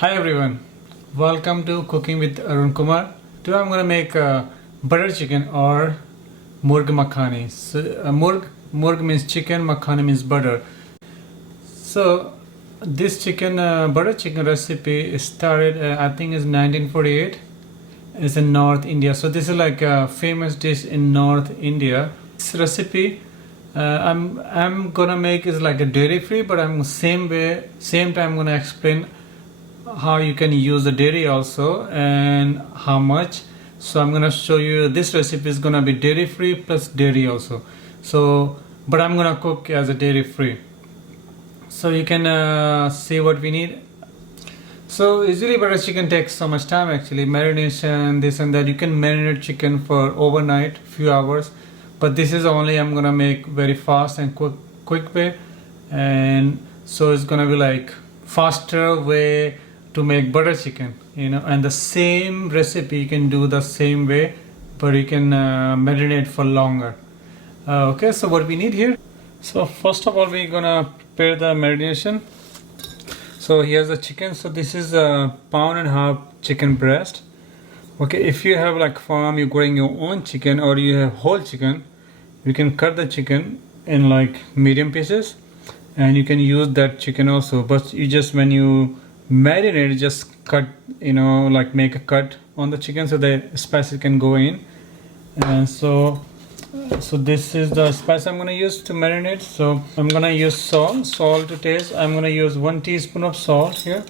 Hi everyone, welcome to Cooking with Arun Kumar. Today I'm gonna make butter chicken or murg makhani. So murg means chicken, makhani means butter. So this chicken butter chicken recipe started I think is 1948. It's in North India. So this is like a famous dish in North India. This recipe I'm gonna make is like a dairy free, but I'm same time gonna explain how you can use the dairy also and how much. So I'm gonna show you this recipe is gonna be dairy free plus dairy also. So but I'm gonna cook as a dairy free, so you can see what we need. So usually butter chicken takes so much time, actually marination, this and that. You can marinate chicken for overnight, few hours, but this is only I'm gonna make very fast and quick way. And so it's gonna be like faster way to make butter chicken, and the same recipe you can do the same way, but you can marinate for longer. Okay, so what we need here. So first of all we're gonna prepare the marination. So here's the chicken. So this is a pound and a half chicken breast. Okay, if you have like farm, you're growing your own chicken, or you have whole chicken, you can cut the chicken in like medium pieces, and you can use that chicken also. But you just, when you marinate, just cut, like make a cut on the chicken so the spices can go in. And so this is the spice I'm gonna use to marinate. So I'm gonna use salt to taste. I'm gonna use 1 teaspoon of salt here,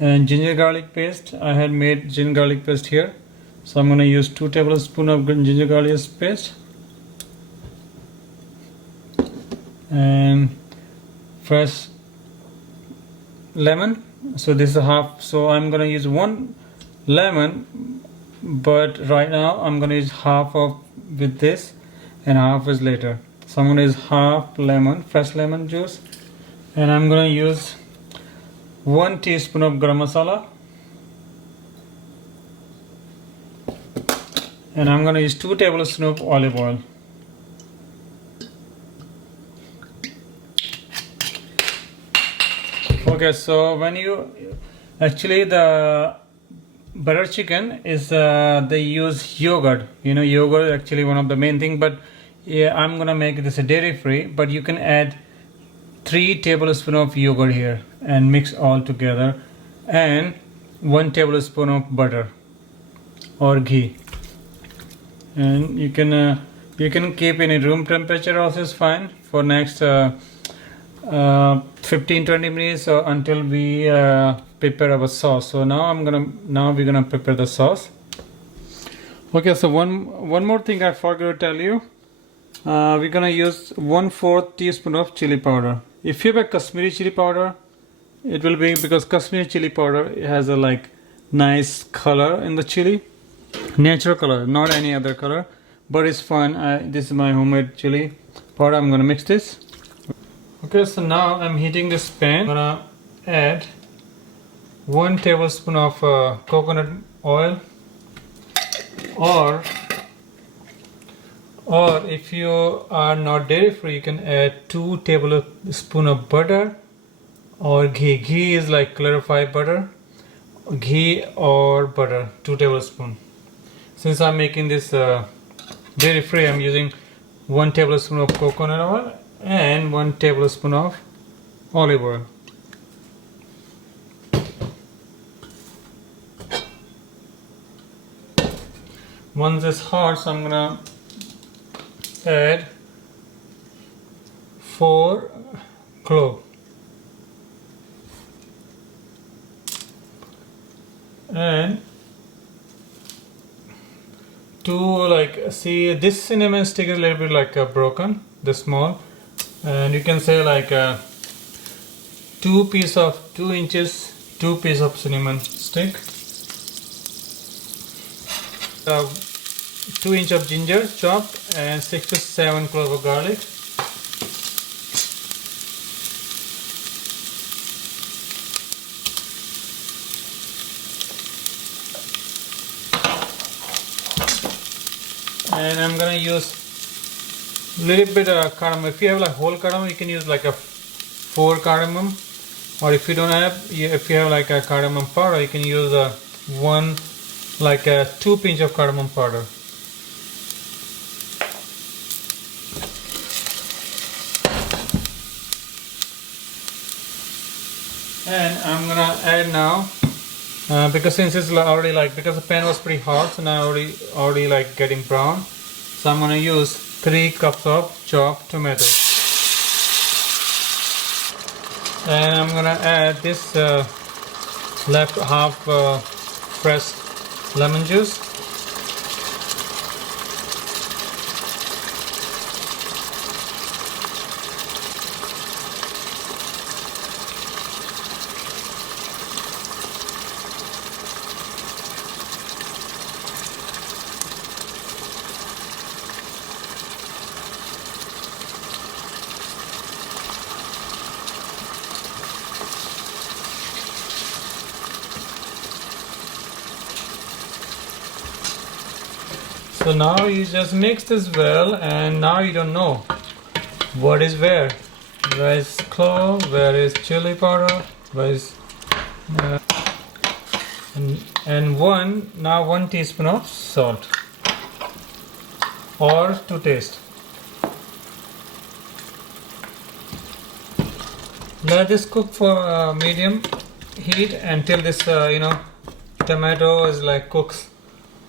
and ginger garlic paste. I had made ginger garlic paste here, so I'm gonna use 2 tablespoons of ginger garlic paste, and fresh lemon. So this is a half, so I'm gonna use 1 lemon, but right now I'm gonna use half of with this and half is later. So I'm gonna use half lemon, fresh lemon juice, and I'm gonna use 1 teaspoon of garam masala, and I'm gonna use 2 tablespoons of olive oil. Okay, so when you actually, the butter chicken is they use yogurt. Yogurt is actually one of the main thing, but yeah, I'm gonna make this a dairy free, but you can add 3 tablespoons of yogurt here and mix all together, and 1 tablespoon of butter or ghee. And you can keep in room temperature also is fine for next 15-20 minutes or until we prepare our sauce. So now we're gonna prepare the sauce. Okay, so one more thing I forgot to tell you. We're gonna use 1/4 teaspoon of chili powder. If you have a Kashmiri chili powder, it will be, because Kashmiri chili powder has a like nice color in the chili, natural color, not any other color, but it's fun. This is my homemade chili powder. I'm gonna mix this. Okay, so now I'm heating this pan. I'm gonna add 1 tablespoon of coconut oil, or if you are not dairy free, you can add 2 tablespoons of butter or ghee. Ghee is like clarified butter. Ghee or butter, 2 tablespoons. Since I'm making this dairy free, I'm using 1 tablespoon of coconut oil and 1 tablespoon of olive oil. Once it's hot, so I'm gonna add 4 cloves, and 2, like, see, this cinnamon stick is a little bit like broken, the small, and you can say like 2 piece of 2 inches, 2 piece of cinnamon stick, 2 inch of ginger chopped, and 6 to 7 cloves of garlic. And I'm gonna use little bit of cardamom. If you have like whole cardamom, you can use like a 4 cardamom, or if you don't have, if you have like a cardamom powder, you can use a 2 pinch of cardamom powder. And I'm gonna add now, because since it's already because the pan was pretty hot, so now already like getting brown. So I'm gonna use 3 cups of chopped tomato, and I'm gonna add this left half fresh lemon juice. So now you just mix this well, and now you don't know what is where. Where is clove? Where is chili powder? Where is and 1 teaspoon of salt, or to taste. Let this cook for medium heat until this tomato is cooks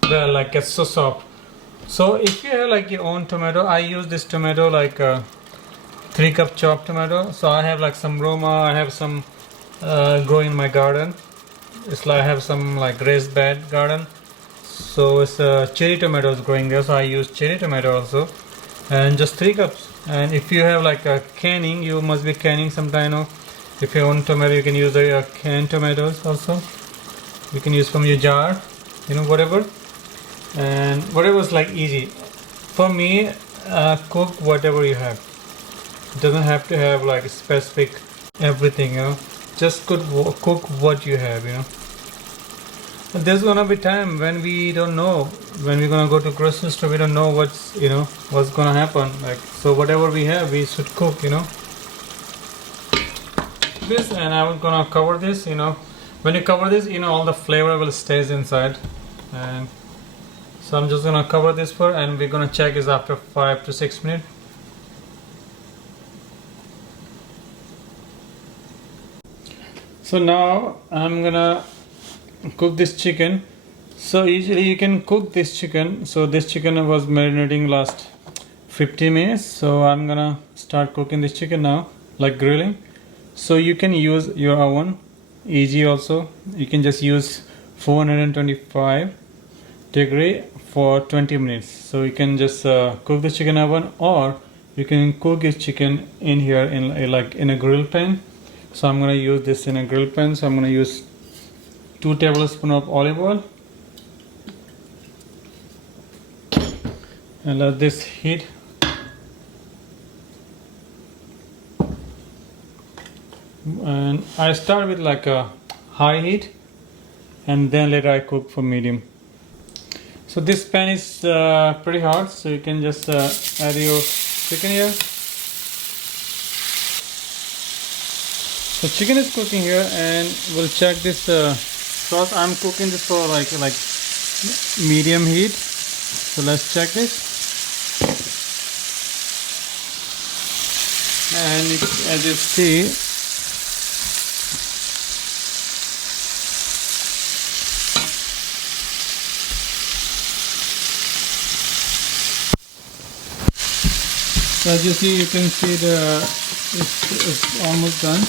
well, gets so soft. So if you have your own tomato, I use this tomato 3 cup chopped tomato. So I have some Roma, I have some growing in my garden. It's I have some raised bed garden. So it's cherry tomatoes growing there, so I use cherry tomato also, and just 3 cups. And if you have a canning, you must be canning sometime. If you own tomato, you can use the canned tomatoes also. You can use from your jar, whatever. And whatever is easy for me, cook whatever you have. It doesn't have to have specific everything, just cook what you have. There's gonna be time when we don't know, when we're gonna go to grocery store, we don't know what's gonna happen. So whatever we have, we should cook. This, and I'm gonna cover this. When you cover this, all the flavor will stays inside. And so I'm just gonna cover this and we're gonna check this after 5 to 6 minutes. So now I'm gonna cook this chicken. So usually you can cook this chicken. So this chicken was marinating last 50 minutes. So I'm gonna start cooking this chicken now, grilling. So you can use your oven, easy also. You can just use 425 degree for 20 minutes. So you can just cook the chicken oven, or you can cook this chicken in here in a grill pan. So I'm gonna use this in a grill pan. So I'm gonna use 2 tablespoons of olive oil, and let this heat. And I start with a high heat, and then later I cook for medium. So this pan is pretty hot, so you can just add your chicken here. So chicken is cooking here, and we'll check this sauce. I'm cooking this for medium heat. So let's check this. And as you see, so as you see, you can see it's almost done.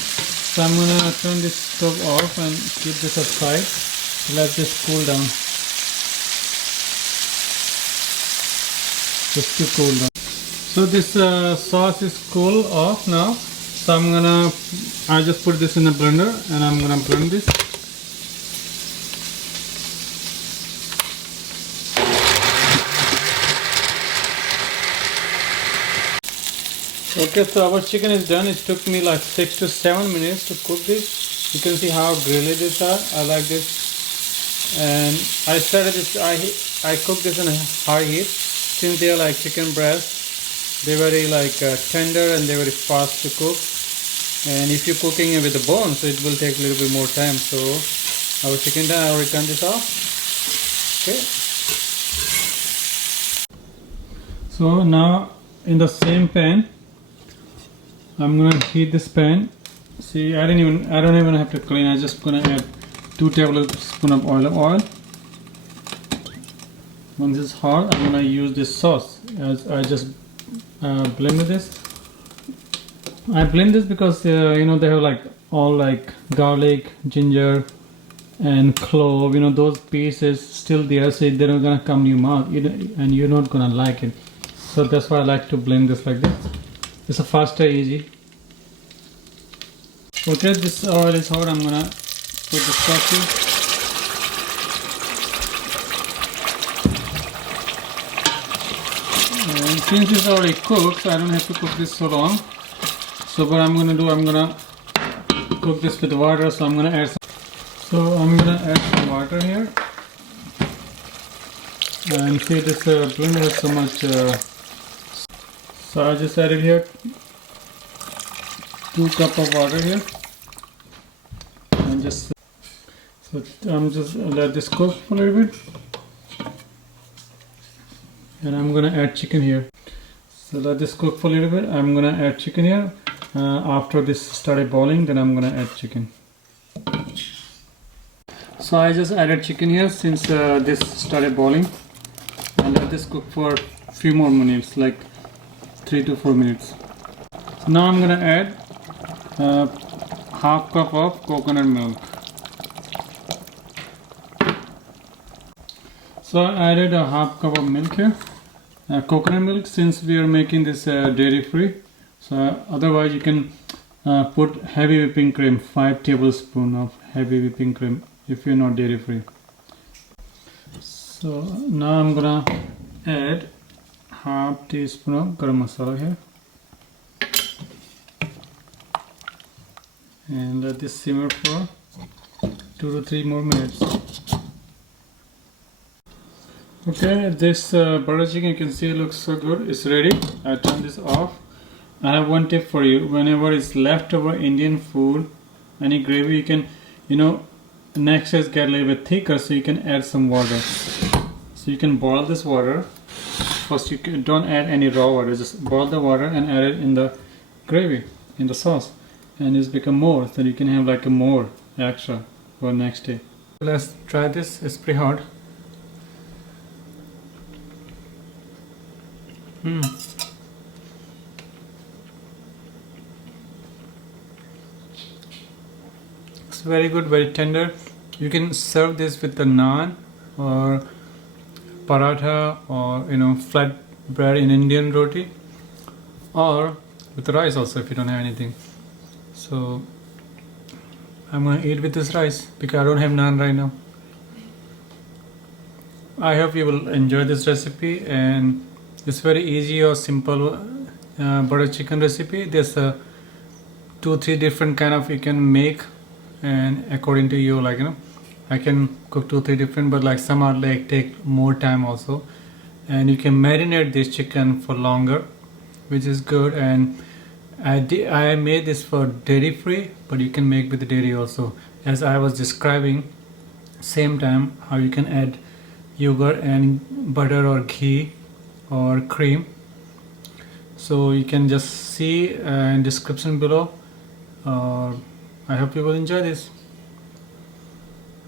So I'm gonna turn this stove off and keep this aside. Let this cool down. Just to cool down. So this sauce is cool off now. So I just put this in a blender, and I'm gonna blend this. Okay, so our chicken is done. It took me 6 to 7 minutes to cook this. You can see how grilly these are. I like this. And I started this, I cooked this in a high heat. Since they are chicken breast, they're very tender, and they're very fast to cook. And if you're cooking it with the bone, so it will take a little bit more time. So our chicken done, I will turn this off. Okay. So now in the same pan, I'm gonna heat this pan. See, I don't even have to clean. I'm just gonna add 2 tablespoons of oil. Once it's hot, I'm gonna use this sauce. As I just blend this. I blend this because you know, they have like all like garlic, ginger, and clove. You know, those pieces still there, so they're not gonna come in your mouth, and you're not gonna like it. So that's why I like to blend this like this. It's a faster, easy. Okay, this oil is hot. I'm gonna put the sauce in. And since it's already cooked, so I don't have to cook this so long. So what I'm gonna do, I'm gonna cook this with water. So I'm gonna add some water here. And see, this blender has so much. So I just added here 2 cups of water here, and just so I'm just let this cook for a little bit, and I'm gonna add chicken here. So let this cook for a little bit. I'm gonna add chicken here. After this started boiling, then I'm gonna add chicken. So I just added chicken here since this started boiling, and let this cook for a few more minutes, like 3 to 4 minutes. So now I'm gonna add half cup of coconut milk. So I added a half cup of milk here. Coconut milk, since we are making this dairy free. So otherwise you can put heavy whipping cream, 5 tablespoons of heavy whipping cream if you're not dairy free. So now I'm gonna add half teaspoon of garam masala here. And let this simmer for 2 to 3 more minutes. Okay, this butter chicken, you can see it looks so good. It's ready. I turn this off. I have one tip for you. Whenever it's leftover Indian food, any gravy, you can, you know, next is get a little bit thicker, so you can add some water. So you can boil this water. First, don't add any raw water. Just boil the water and add it in the gravy, in the sauce, and it's become more. So you can have like a more extra for next day. Let's try this. It's pretty hot. It's very good, very tender. You can serve this with the naan or paratha, or you know, flat bread in Indian roti, or with the rice also if you don't have anything. So I'm gonna eat with this rice because I don't have naan right now. I hope you will enjoy this recipe, and it's very easy or simple butter chicken recipe. There's 2-3 different kind of you can make, and according to you, like, you know, I can cook 2-3 different, but like some are like take more time also, and you can marinate this chicken for longer, which is good. And I made this for dairy free, but you can make with the dairy also, as I was describing same time how you can add yogurt and butter or ghee or cream. So you can just see in description below. I hope you will enjoy this.